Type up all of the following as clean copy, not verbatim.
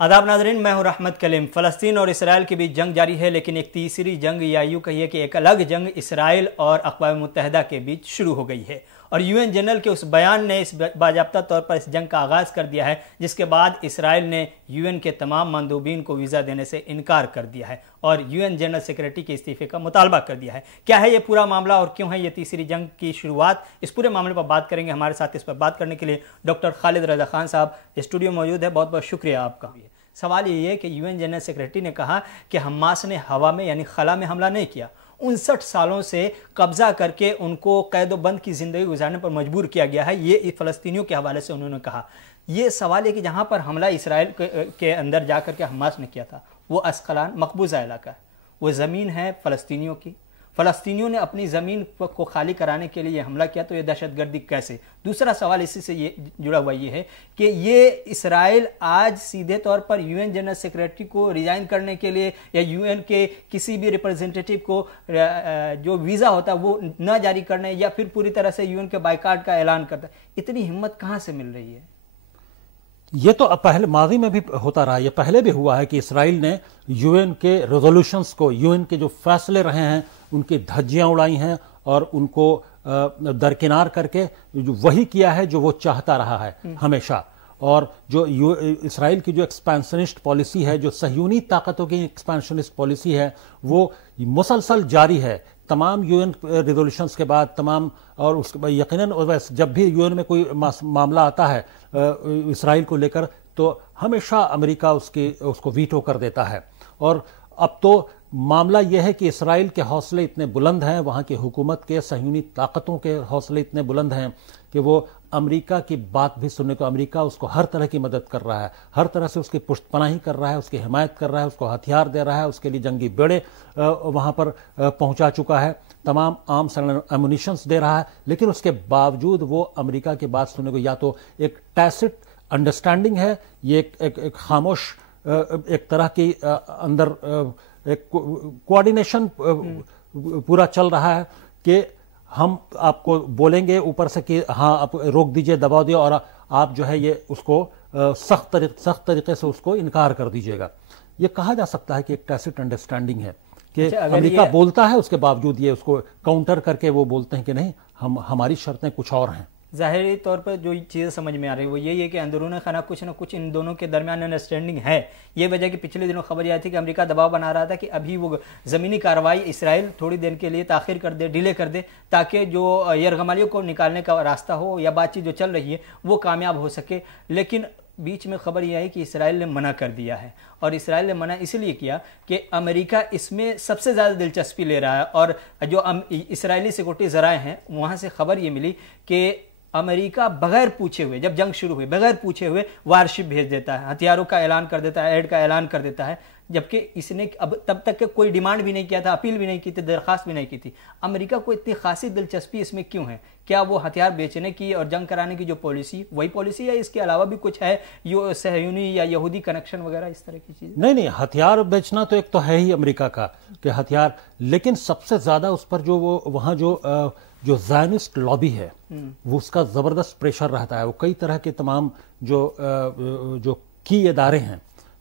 आदाब नाज़रीन, मैं हूं रहमत कलीम। फ़लस्तीन और इसराइल के बीच जंग जारी है, लेकिन एक तीसरी जंग या यूँ कहिए कि एक अलग जंग इसराइल और अक़वाम मुत्तहिदा के बीच शुरू हो गई है। और यूएन जनरल के उस बयान ने इस बाज़ाब्ता तौर पर इस जंग का आगाज़ कर दिया है, जिसके बाद इसराइल ने यूएन के तमाम मंदूबीन को वीज़ा देने से इनकार कर दिया है और यूएन जनरल सेक्रेटरी के इस्तीफ़े का मुतालबा कर दिया है। क्या है ये पूरा मामला और क्यों है ये तीसरी जंग की शुरुआत, इस पूरे मामले पर बात करेंगे। हमारे साथ इस पर बात करने के लिए डॉक्टर खालिद रज़ा खान साहब स्टूडियो मौजूद है। बहुत बहुत शुक्रिया आपका। सवाल ये है कि यूएन जनरल सेक्रेटरी ने कहा कि हमास ने हवा में यानी खला में हमला नहीं किया, 59 सालों से कब्जा करके उनको कैदोबंद की ज़िंदगी गुजारने पर मजबूर किया गया है, ये फ़लस्तीनियों के हवाले से उन्होंने कहा। ये सवाल है कि जहाँ पर हमला इसराइल के अंदर जा कर के हमास ने किया था वो अस्कलान मकबूजा इलाका है, वो ज़मीन है फ़लस्तीनियों की। फ़लस्तीनियों ने अपनी ज़मीन को खाली कराने के लिए हमला किया, तो ये दहशतगर्दी कैसे? दूसरा सवाल इसी से ये जुड़ा हुआ ये है कि ये इसराइल आज सीधे तौर पर यूएन जनरल सेक्रेटरी को रिज़ाइन करने के लिए या यूएन के किसी भी रिप्रेजेंटेटिव को जो वीज़ा होता है वो न जारी करने या फिर पूरी तरह से यूएन के बाइकाट का ऐलान करता है, इतनी हिम्मत कहाँ से मिल रही है? ये तो पहले माजी में भी होता रहा, ये पहले भी हुआ है कि इसराइल ने यूएन के रेजोल्यूशंस को, यूएन के जो फैसले रहे हैं उनकी धज्जियां उड़ाई हैं और उनको दरकिनार करके वही किया है जो वो चाहता रहा है हमेशा। और जो इसराइल की जो एक्सपेंशनिस्ट पॉलिसी है, जो सहयूनी ताकतों की एक्सपेंशनिस्ट पॉलिसी है, वो मुसलसल जारी है तमाम यूएन रेजोल्यूशंस के बाद तमाम। और उसके बाद यकीनन जब भी यूएन में कोई मामला आता है इसराइल को लेकर तो हमेशा अमेरिका उसको वीटो कर देता है। और अब तो मामला यह है कि इसराइल के हौसले इतने बुलंद हैं, वहाँ की हुकूमत के सहयूनी ताकतों के हौसले इतने बुलंद हैं कि वो अमेरिका की बात भी सुनने को, अमेरिका उसको हर तरह की मदद कर रहा है, हर तरह से उसकी पुष्टपनाही कर रहा है, उसकी हिमायत कर रहा है, उसको हथियार दे रहा है, उसके लिए जंगी बेड़े वहाँ पर पहुँचा चुका है, तमाम आर्म्स एंड एमुनिशंस दे रहा है। लेकिन उसके बावजूद वो अमेरिका की बात सुनने को, या तो एक टैसिट अंडरस्टैंडिंग है, ये एक खामोश एक तरह की अंदर एक कोऑर्डिनेशन पूरा चल रहा है कि हम आपको बोलेंगे ऊपर से कि हाँ आप रोक दीजिए, दबाव दिए, और आप जो है ये उसको सख्त तरीके से उसको इनकार कर दीजिएगा। ये कहा जा सकता है कि एक टैसिट अंडरस्टैंडिंग है कि अमेरिका बोलता है, उसके बावजूद ये उसको काउंटर करके वो बोलते हैं कि नहीं, हमारी शर्तें कुछ और हैं। ज़ाहिरी तौर पर जो चीज़ें समझ में आ रही है वो यही है कि अंदरूनी खाना कुछ ना कुछ इन दोनों के दरमियान अंडरस्टैंडिंग है। ये वजह कि पिछले दिनों खबर आई थी कि अमेरिका दबाव बना रहा था कि अभी वो ज़मीनी कार्रवाई इसराइल थोड़ी देर के लिए ताख़िर कर दे, डिले कर दे, ताकि जो यरगमालियों को निकालने का रास्ता हो या बातचीत जो चल रही है वो कामयाब हो सके। लेकिन बीच में खबर यह है कि इसराइल ने मना कर दिया है, और इसराइल ने मना इसलिए किया कि अमेरिका इसमें सबसे ज़्यादा दिलचस्पी ले रहा है। और जो इसराइली सिक्योरिटी ज़राए हैं वहाँ से खबर ये मिली कि अमेरिका बगैर पूछे हुए, जब जंग शुरू हुई, बगैर पूछे हुए वारशिप भेज देता है, हथियारों का ऐलान कर देता है, एड का ऐलान कर देता है, जबकि इसने अब तब तक के कोई डिमांड भी नहीं किया था, अपील भी नहीं की थी, दरख्वास्त भी नहीं की थी। अमेरिका को इतनी खासी दिलचस्पी इसमें क्यों है? क्या वो हथियार बेचने की और जंग कराने की जो पॉलिसी वही पॉलिसी है, इसके अलावा भी कुछ है, यो सहयूनी या यहूदी कनेक्शन वगैरह इस तरह की चीज़? नहीं, हथियार बेचना तो एक तो है ही अमेरिका का कि हथियार, लेकिन सबसे ज्यादा उस पर जो वो वहाँ जो ज़ायनिस्ट लॉबी है वो उसका ज़बरदस्त प्रेशर रहता है। वो कई तरह के तमाम जो की इदारे हैं,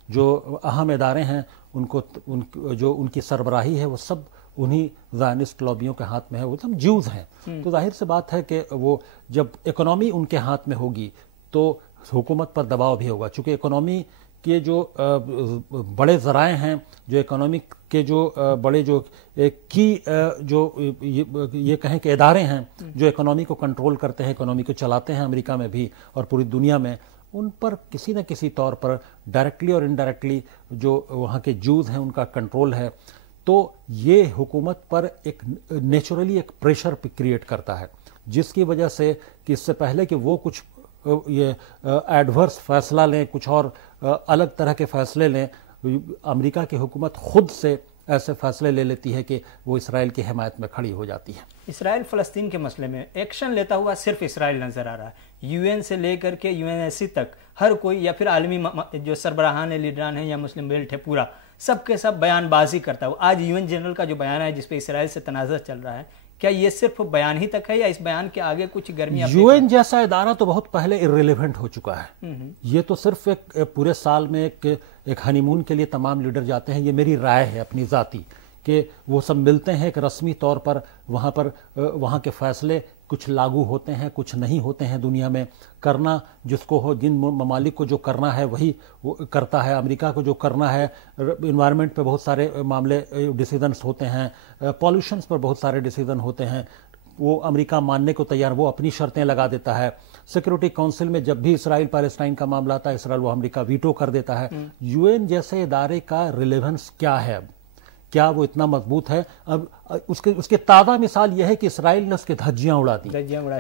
जो अहम इदारे हैं, जो उनकी सरबराही है वो सब उन्हीं ज़ायनिस्ट लॉबियों के हाथ में है। वो सब ज्यूज़ हैं। तो जाहिर सी बात है कि वो जब इकोनॉमी उनके हाथ में होगी तो हुकूमत पर दबाव भी होगा। चूँकि इकोनॉमी के जो बड़े ज़राए हैं, जो इकोनॉमी के जो बड़े जो की जो ये कहें कि इदारे हैं जो इकोनॉमी को कंट्रोल करते हैं, इकोनॉमी को चलाते हैं अमेरिका में भी और पूरी दुनिया में, उन पर किसी न किसी तौर पर डायरेक्टली और इनडायरेक्टली जो वहाँ के जूज हैं उनका कंट्रोल है। तो ये हुकूमत पर एक नेचुरली एक प्रेशर क्रिएट करता है, जिसकी वजह से कि इससे पहले कि वो कुछ ये एडवर्स फैसला लें, कुछ और अलग तरह के फैसले लें, अमेरिका की हुकूमत खुद से ऐसे फैसले ले लेती है कि वो इसराइल की हिमायत में खड़ी हो जाती है। इसराइल फ़लस्तीन के मसले में एक्शन लेता हुआ सिर्फ इसराइल नज़र आ रहा है। यूएन से लेकर के यूएनएससी तक हर कोई, या फिर आलमी जो सरबराहान लीडरान है या मुस्लिम बेल्ट है, पूरा सबके सब बयानबाजी करता है। आज यूएन जनरल का जो बयान है जिस पे इसराइल से तनाज़ा चल रहा है, क्या ये सिर्फ बयान ही तक है या इस बयान के आगे कुछ गर्मी? यूएन जैसा इदारा तो बहुत पहले इररिलेवेंट हो चुका है। ये तो सिर्फ एक पूरे साल में एक हनीमून के लिए तमाम लीडर जाते हैं। ये मेरी राय है अपनी ज़ाती, कि वो सब मिलते हैं एक रस्मी तौर पर वहाँ के फैसले कुछ लागू होते हैं, कुछ नहीं होते हैं। दुनिया में करना जिसको हो, जिन ममालिक को जो करना है वही वो करता है। अमेरिका को जो करना है, इन्वायरमेंट पे बहुत सारे मामले डिसीजंस होते हैं, पॉल्यूशंस पर बहुत सारे डिसीजन होते हैं, वो अमेरिका मानने को तैयार, वो अपनी शर्तें लगा देता है। सिक्योरिटी काउंसिल में जब भी इसराइल पैलेस्टाइन का मामला आता है, इसराइल वो अमेरिका वीटो कर देता है। यूएन जैसे इदारे का रिलेवेंस क्या है अब? क्या वो इतना मजबूत है? अब उसके ताज़ा मिसाल यह है कि इसराइल ने उसकी धज्जियां उड़ा दी।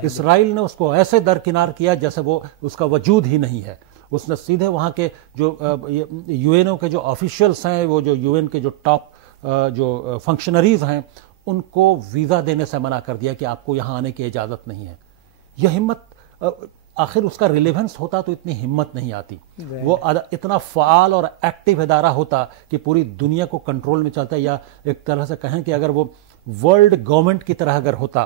इसराइल ने उसको ऐसे दरकिनार किया जैसे वो उसका वजूद ही नहीं है। उसने सीधे वहाँ के जो यूएनओ के जो ऑफिशियल्स हैं, वो जो यूएन के जो टॉप जो फंक्शनरीज हैं, उनको वीज़ा देने से मना कर दिया कि आपको यहाँ आने की इजाज़त नहीं है। यह हिम्मत, आखिर उसका रिलेवेंस होता तो इतनी हिम्मत नहीं आती। वो इतना फ़ाल और एक्टिव इदारा होता कि पूरी दुनिया को कंट्रोल में चलता, या एक तरह से कहें कि अगर वो वर्ल्ड गवर्नमेंट की तरह अगर होता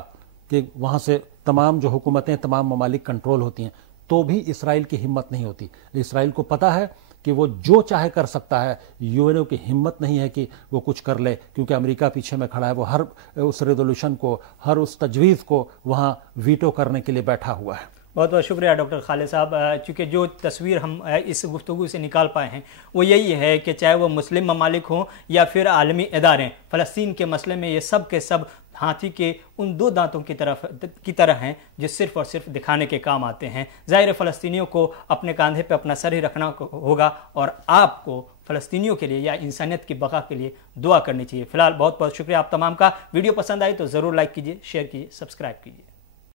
कि वहाँ से तमाम जो हुकूमतें, तमाम ममालिक कंट्रोल होती हैं, तो भी इसराइल की हिम्मत नहीं होती। इसराइल को पता है कि वो जो चाहे कर सकता है। यूएनओ की हिम्मत नहीं है कि वो कुछ कर ले, क्योंकि अमेरिका पीछे में खड़ा है। वो हर उस रेजोल्यूशन को, हर उस तजवीज़ को वहाँ वीटो करने के लिए बैठा हुआ है। बहुत बहुत शुक्रिया डॉक्टर खालिद साहब। चूँकि जो तस्वीर हम इस गुफ्तगू से निकाल पाए हैं वो यही है कि चाहे वो मुस्लिम ममालिक हों या फिर आलमी इदारे, फ़लस्तीन के मसले में ये सब के सब हाथी के उन दो दांतों की तरह हैं जो सिर्फ और सिर्फ दिखाने के काम आते हैं। ज़ाहिर फ़लस्तीनियों को अपने कंधे पे अपना सर ही रखना होगा और आपको फ़लस्तीनियों के लिए या इंसानियत की बका के लिए दुआ करनी चाहिए। फिलहाल बहुत बहुत शुक्रिया आप तमाम का। वीडियो पसंद आई तो ज़रूर लाइक कीजिए, शेयर कीजिए, सब्सक्राइब कीजिए।